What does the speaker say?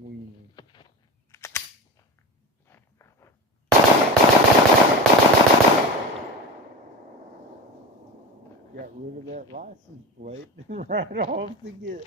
wiener. Got rid of that license plate right off the get.